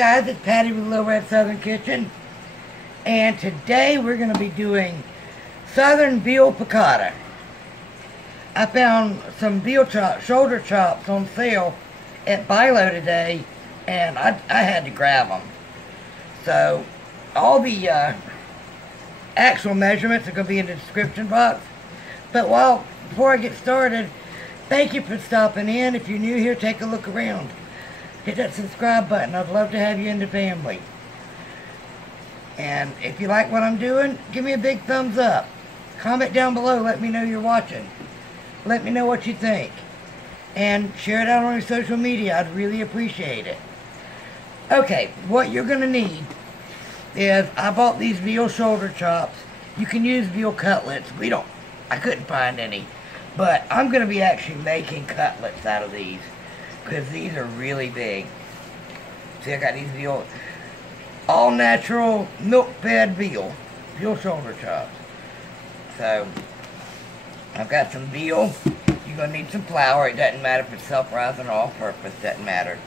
guys, it's Patty with Little Red Southern Kitchen, and today we're going to be doing Southern Veal Piccata. I found some veal shoulder chops on sale at Bilo today, and I had to grab them. So all the actual measurements are going to be in the description box. But before I get started, thank you for stopping in. If you're new here, take a look around. Hit that subscribe button. I'd love to have you in the family. And if you like what I'm doing, give me a big thumbs up. Comment down below. Let me know you're watching. Let me know what you think. And share it out on your social media. I'd really appreciate it. Okay, what you're going to need is, I bought these veal shoulder chops. You can use veal cutlets. I couldn't find any. But I'm going to be actually making cutlets out of these, because these are really big. See, I got these veal, all natural, milk-fed veal shoulder chops. So, I've got some veal. You're going to need some flour. It doesn't matter if it's self-rising or all-purpose. Doesn't matter.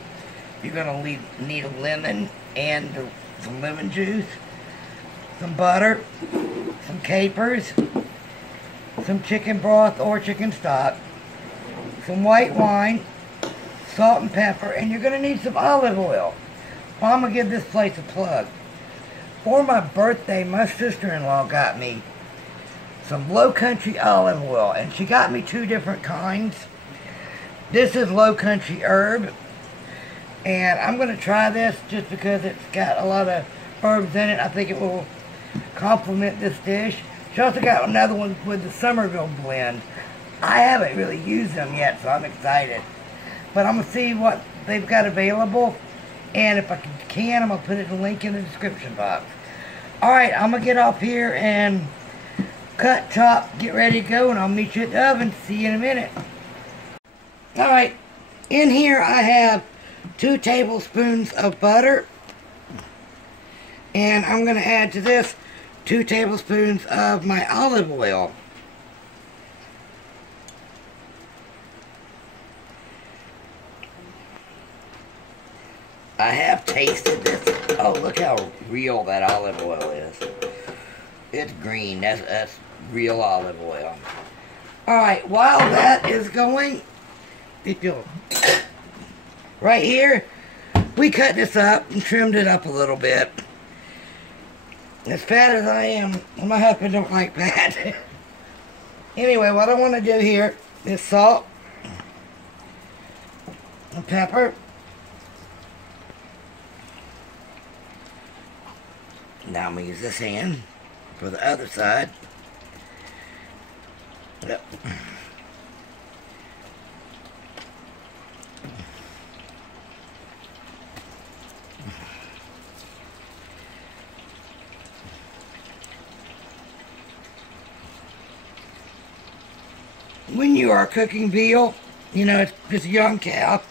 You're going to need a lemon and some lemon juice, some butter, some capers, some chicken broth or chicken stock, some white wine, salt and pepper, and you're going to need some olive oil. Well, I'm going to give this place a plug. For my birthday, my sister-in-law got me some Low Country olive oil, and she got me two different kinds. This is Low Country herb, and I'm going to try this just because it's got a lot of herbs in it. I think it will complement this dish. She also got another one with the Somerville blend. I haven't really used them yet, so I'm excited. But I'm going to see what they've got available, and if I can, I'm going to put a link in the description box. Alright, I'm going to get off here and cut, chop, get ready to go, and I'll meet you at the oven. See you in a minute. Alright, in here I have 2 tablespoons of butter, and I'm going to add to this 2 tablespoons of my olive oil. I have tasted this. Oh, look how real that olive oil is. It's green. That's real olive oil. Alright, while that is going, right here, we cut this up and trimmed it up a little bit. As fat as I am, my husband don't like fat. Anyway, what I want to do here is salt and pepper. Now I'm going to use this hand for the other side. Yep. When you are cooking veal, you know, it's just a young cow.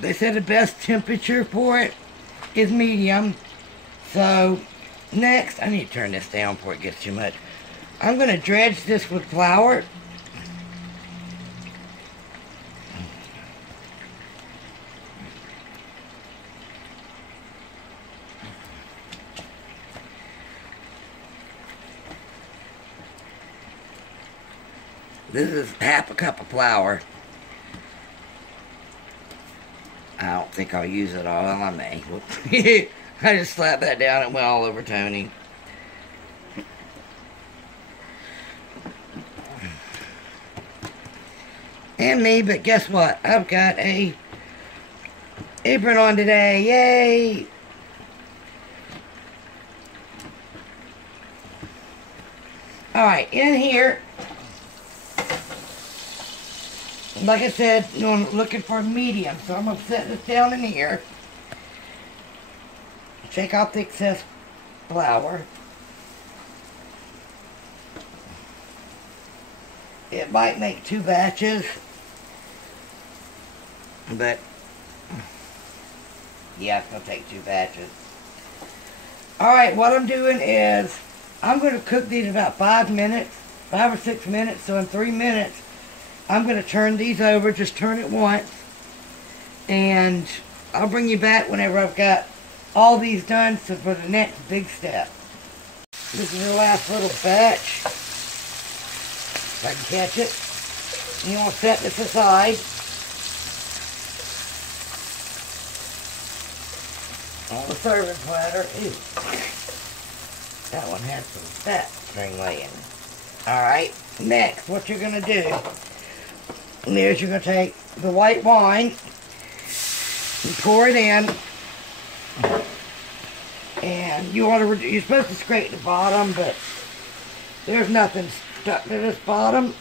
They said the best temperature for it is medium. So next, I need to turn this down before it gets too much. I'm going to dredge this with flour. This is half a cup of flour. I don't think I'll use it all. Well, I may. I just slapped that down. It went all over Tony. And me, but guess what? I've got a apron on today. Yay! Alright, in here, like I said, I'm looking for medium, so I'm going to set this down in here. Take off the excess flour. It might make 2 batches, but yeah, it's going to take 2 batches. Alright, what I'm doing is, I'm going to cook these about 5 minutes, 5 or 6 minutes, so in 3 minutes, I'm going to turn these over, just turn it once, and I'll bring you back whenever I've got all these done for the next big step. This is the last little batch. If I can catch it. You want to set this aside. On the serving platter. Ew. That one has some fat string laying. Alright, next what you're going to do is you're going to take the white wine and pour it in. And you're supposed to scrape the bottom, but there's nothing stuck to this bottom.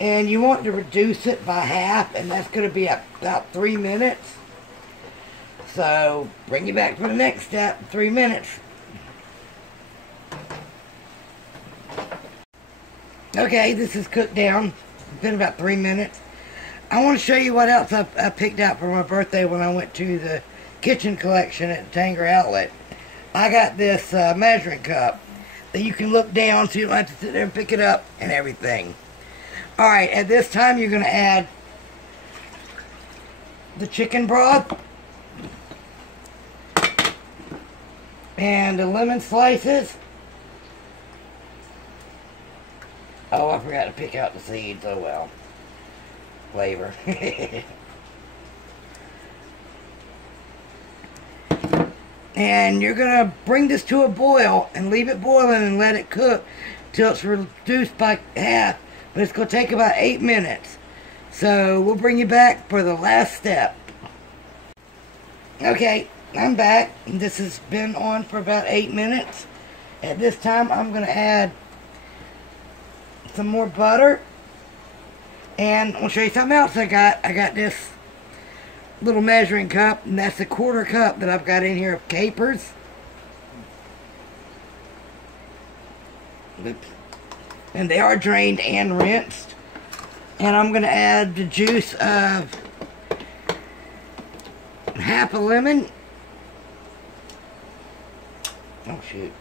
And you want to reduce it by half, and that's going to be about 3 minutes. So, bring you back for the next step, 3 minutes. Okay, this is cooked down. It's been about 3 minutes. I want to show you what else I picked out for my birthday when I went to the kitchen collection at Tanger Outlet. I got this measuring cup that you can look down so you don't have to sit there and pick it up and everything. Alright, at this time you're going to add the chicken broth and the lemon slices. Oh, I forgot to pick out the seeds. Oh well. Flavor. And you're going to bring this to a boil and leave it boiling and let it cook till it's reduced by half. But it's going to take about 8 minutes. So we'll bring you back for the last step. Okay, I'm back. This has been on for about 8 minutes. At this time I'm going to add some more butter. And I'll show you something else I got. I got this little measuring cup, and that's a 1/4 cup that I've got in here of capers. Oops. And they are drained and rinsed. And I'm going to add the juice of half a lemon. Oh shoot.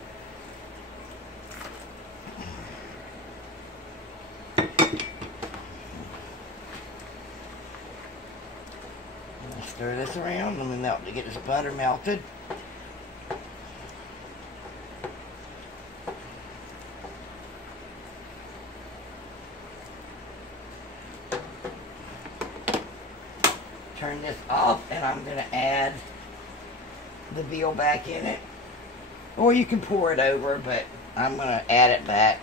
Stir this around. Let me melt to get this butter melted. Turn this off, and I'm going to add the veal back in it. Or you can pour it over, but I'm going to add it back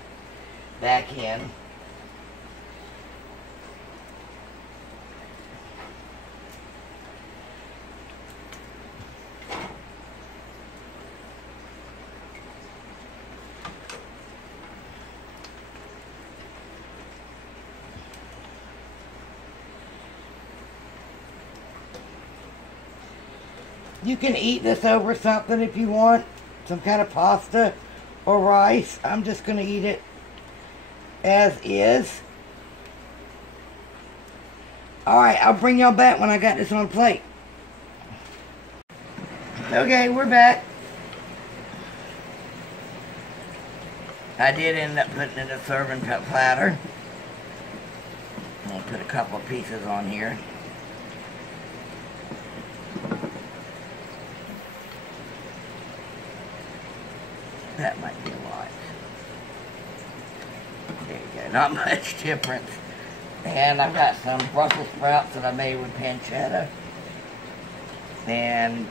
in. You can eat this over something if you want, some kind of pasta or rice. I'm just going to eat it as is. Alright, I'll bring y'all back when I got this on a plate. Okay, we're back. I did end up putting in a serving cup platter. I'll put a couple of pieces on here. That might be a lot. There you go. Not much difference. And I've got some Brussels sprouts that I made with pancetta. And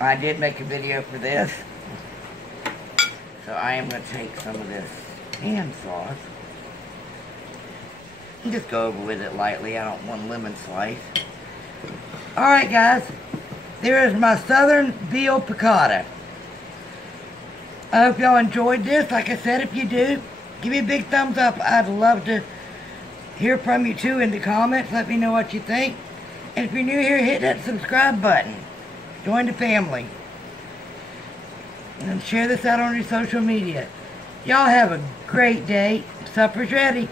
I did make a video for this. So I am going to take some of this ham sauce and just go over with it lightly. I don't want lemon slice. Alright guys, there is my Southern Veal Piccata. I hope y'all enjoyed this. Like I said, if you do, give me a big thumbs up. I'd love to hear from you too in the comments. Let me know what you think. And if you're new here, hit that subscribe button. Join the family. And share this out on your social media. Y'all have a great day. Supper's ready.